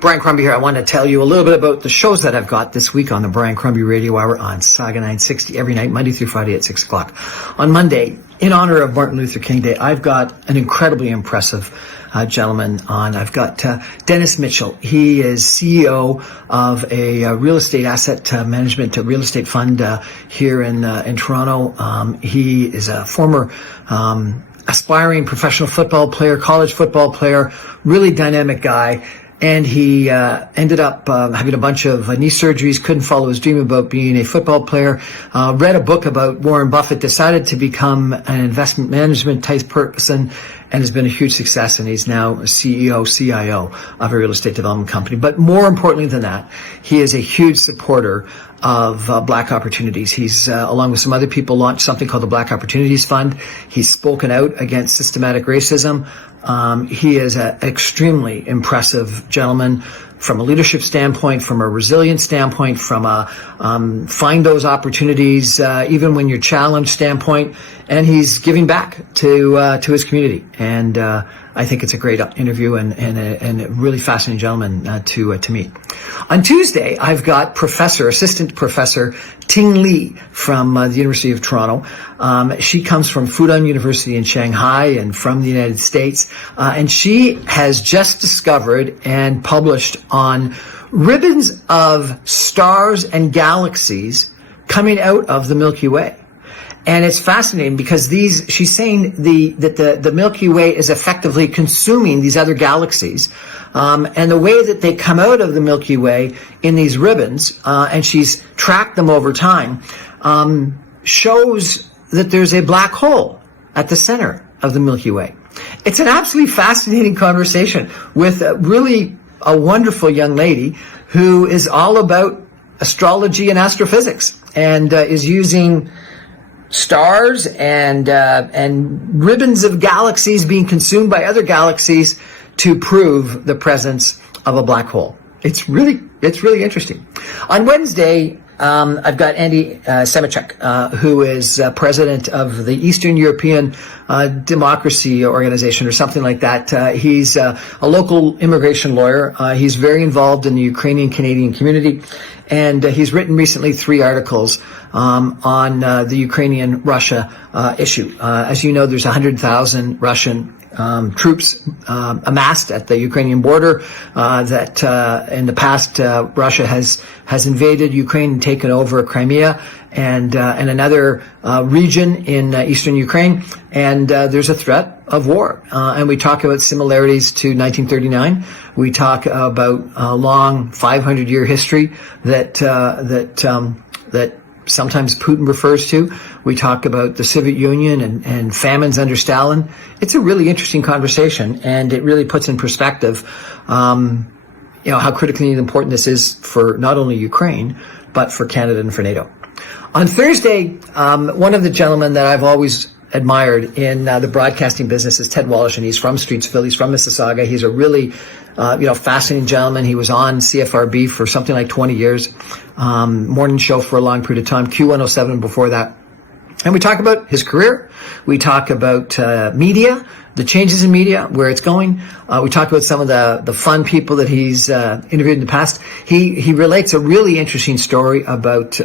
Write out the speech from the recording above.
Brian Crombie here. I want to tell you a little bit about the shows that I've got this week on the Brian Crombie Radio Hour on Saga 960 every night, Monday through Friday at 6 o'clock. On Monday, in honor of Martin Luther King Day, I've got an incredibly impressive gentleman on. I've got Dennis Mitchell. He is CEO of a real estate asset management real estate fund here in Toronto. He is a former aspiring professional football player, college football player, really dynamic guy. And he ended up having a bunch of knee surgeries, couldn't follow his dream about being a football player, read a book about Warren Buffett, decided to become an investment management type person, and has been a huge success. And he's now a CEO, CIO of a real estate development company. But more importantly than that, he is a huge supporter of Black opportunities. He's, along with some other people, launched something called the Black Opportunities Fund. He's spoken out against systematic racism. He is an extremely impressive gentleman from a leadership standpoint, from a resilience standpoint, from a find those opportunities even when you're challenged standpoint, and he's giving back to his community. And I think it's a great interview and a really fascinating gentleman to meet. On Tuesday, I've got Assistant Professor Ting Li from the University of Toronto. She comes from Fudan University in Shanghai and from the United States. And she has just discovered and published on ribbons of stars and galaxies coming out of the Milky Way. And it's fascinating because she's saying that the Milky Way is effectively consuming these other galaxies. And the way that they come out of the Milky Way in these ribbons, and she's tracked them over time, shows that there's a black hole at the center of the Milky Way. It's an absolutely fascinating conversation with really a wonderful young lady who is all about astrology and astrophysics and is using stars and ribbons of galaxies being consumed by other galaxies to prove the presence of a black hole. It's really interesting. On Wednesday, I've got Andy Semotiuk, who is president of the Eastern European Democracy Organization or something like that. He's a local immigration lawyer. He's very involved in the Ukrainian-Canadian community, and he's written recently 3 articles on the Ukrainian-Russia issue. As you know, there's 100,000 Russian troops amassed at the Ukrainian border. That in the past Russia has invaded Ukraine and taken over Crimea and another region in eastern Ukraine. And there's a threat of war. And we talk about similarities to 1939. We talk about a long 500-year history that sometimes Putin refers to. We talk about the Soviet Union and famines under Stalin. It's a really interesting conversation, and it really puts in perspective, how critically important this is for not only Ukraine, but for Canada and for NATO. On Thursday, one of the gentlemen that I've always admired in the broadcasting business is Ted Woloshyn. He's from Streetsville. He's from Mississauga. He's a really, fascinating gentleman. He was on CFRB for something like 20 years, morning show for a long period of time, Q107 before that. And we talk about his career. We talk about media, the changes in media, where it's going. We talk about some of the fun people that he's interviewed in the past. He relates a really interesting story about